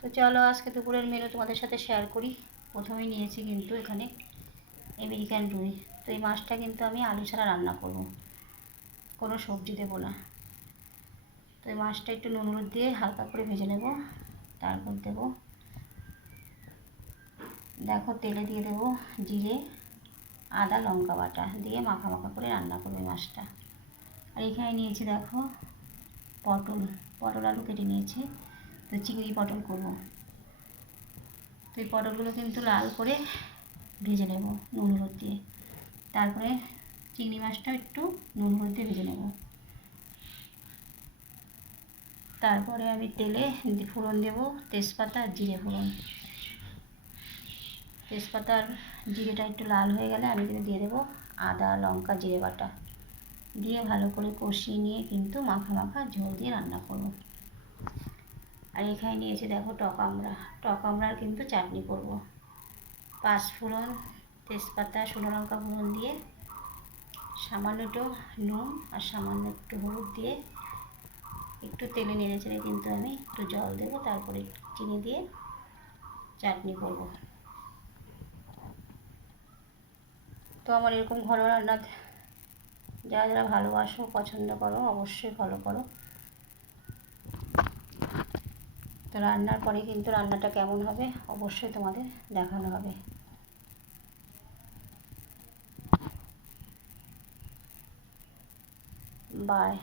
তো চলো আজকে দুপুরের মেনু তোমাদের সাথে শেয়ার করি। প্রথমেই নিয়েছি কিন্তু এখানে আমেরিকান রুই। তো এই মাছটা কিন্তু আমি আলু ছাড়া রান্না করব, কোনো সবজি দেবো না। তো এই মাছটা একটু নুন হলুদ দিয়ে হালকা করে ভেজে নেব। তারপর দেবো, দেখো তেলে দিয়ে দেবো জিরে, আদা, লঙ্কা বাটা দিয়ে মাখা মাখা করে রান্না করবো এই মাছটা। আর এখানে নিয়েছি দেখো পটল আলু কেটে নিয়েছি। তো চিংড়ি পটল করবো। তো এই পটলগুলো কিন্তু লাল করে ভেজে নেব নুন হলুদ দিয়ে। তারপরে চিংড়ি মাছটাও একটু নুন হলুদ দিয়ে ভেজে নেব। তারপরে আমি তেলে ফোড়ন দেব তেজপাতা আর জিরে ফোড়ন। তেজপাতা আর জিরেটা একটু লাল হয়ে গেলে আমি কিন্তু দিয়ে দেবো আদা, লঙ্কা, জিরে বাটা দিয়ে ভালো করে কষিয়ে নিয়ে কিন্তু মাখা মাখা ঝোল দিয়ে রান্না করব। আর এখানে নিয়েছি দেখো টক আমড়ার কিন্তু চাটনি করব। পাঁচফোড়ন, তেজপাতা, শুকনো লঙ্কা ফোড়ন দিয়ে সামান্য একটু নুন আর সামান্য একটু হলুদ দিয়ে একটু তেলে নেড়ে চেড়ে কিন্তু আমি একটু জল দেবো। তারপরে চিনি দিয়ে চাটনি করব। তো আমার এরকম ঘরোয়া রান্না যারা যারা ভালোবাসো, পছন্দ করো, অবশ্যই ফলো করো। তো রান্নার পরে কিন্তু রান্নাটা কেমন হবে অবশ্যই তোমাদের দেখানো হবে। বাই।